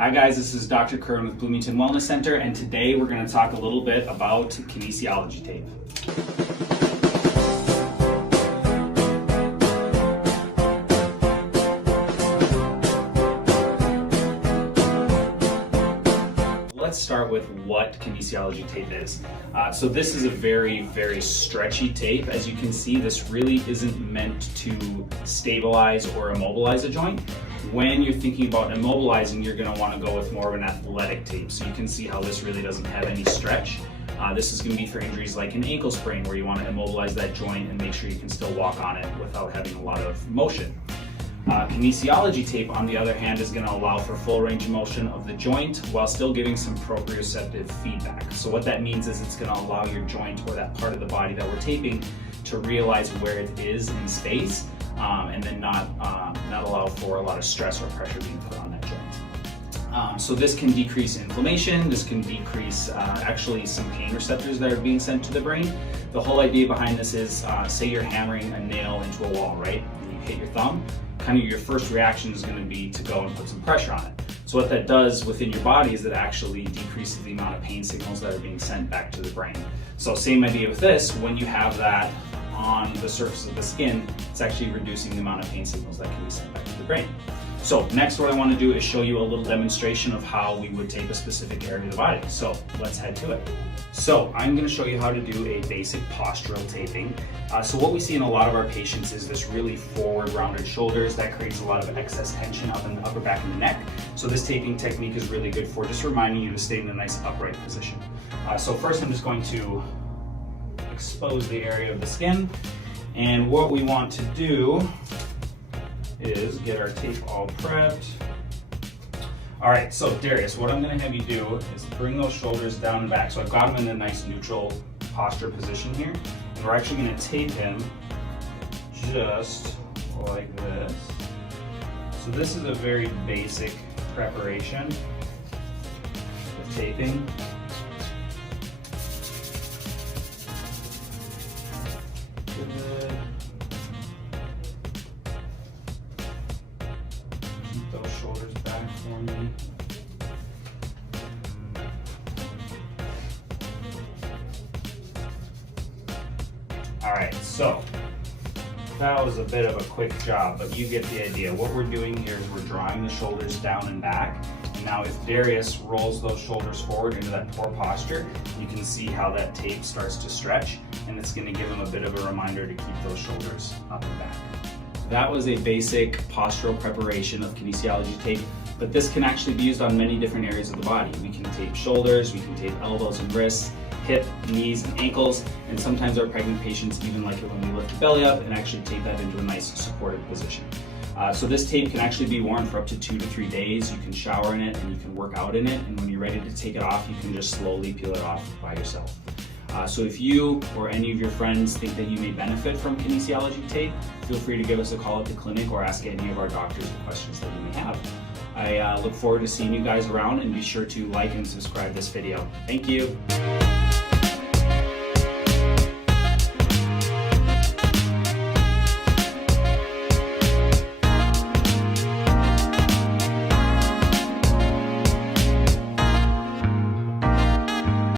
Hi guys, this is Dr. Curran with Bloomington Wellness Center, and today we're going to talk a little bit about kinesiology tape. Let's start with what kinesiology tape is. So this is a very, very stretchy tape. As you can see, this really isn't meant to stabilize or immobilize a joint. When you're thinking about immobilizing, you're going to want to go with more of an athletic tape. So you can see how this really doesn't have any stretch. This is going to be for injuries like an ankle sprain, where you want to immobilize that joint and make sure you can still walk on it without having a lot of motion. Kinesiology tape, on the other hand, is going to allow for full range of motion of the joint while still giving some proprioceptive feedback. So what that means is it's going to allow your joint, or that part of the body that we're taping, to realize where it is in space, and then not allow for a lot of stress or pressure being put on that joint. So this can decrease inflammation. This can decrease actually some pain receptors that are being sent to the brain. The whole idea behind this is, say you're hammering a nail into a wall, right? And you hit your thumb. Kind of your first reaction is going to be to go and put some pressure on it. So what that does within your body is it actually decreases the amount of pain signals that are being sent back to the brain. So same idea with this. When you have that on the surface of the skin, it's actually reducing the amount of pain signals that can be sent back to the brain. So next, what I want to do is show you a little demonstration of how we would tape a specific area of the body. So let's head to it. So I'm going to show you how to do a basic postural taping. So what we see in a lot of our patients is this really forward rounded shoulders. That creates a lot of excess tension up in the upper back and the neck. So this taping technique is really good for just reminding you to stay in a nice upright position. So first I'm just going to expose the area of the skin. And what we want to do is get our tape all prepped. All right, so Darius, what I'm gonna have you do is bring those shoulders down and back. So I've got him in a nice neutral posture position here. And we're actually gonna tape him just like this. So this is a very basic preparation of taping. Good. Keep those shoulders back for me. All right, so that was a bit of a quick job, but you get the idea. What we're doing here is we're drawing the shoulders down and back. And now if Darius rolls those shoulders forward into that poor posture, you can see how that tape starts to stretch, and it's going to give him a bit of a reminder to keep those shoulders up and back. That was a basic postural preparation of kinesiology tape, but this can actually be used on many different areas of the body. We can tape shoulders, we can tape elbows and wrists, hip, knees, and ankles, and sometimes our pregnant patients even like it when we lift the belly up and actually tape that into a nice supported position. So this tape can actually be worn for up to 2 to 3 days. You can shower in it and you can work out in it, and when you're ready to take it off, you can just slowly peel it off by yourself. So if you or any of your friends think that you may benefit from kinesiology tape, feel free to give us a call at the clinic or ask any of our doctors the questions that you may have. I look forward to seeing you guys around, and be sure to like and subscribe this video. Thank you.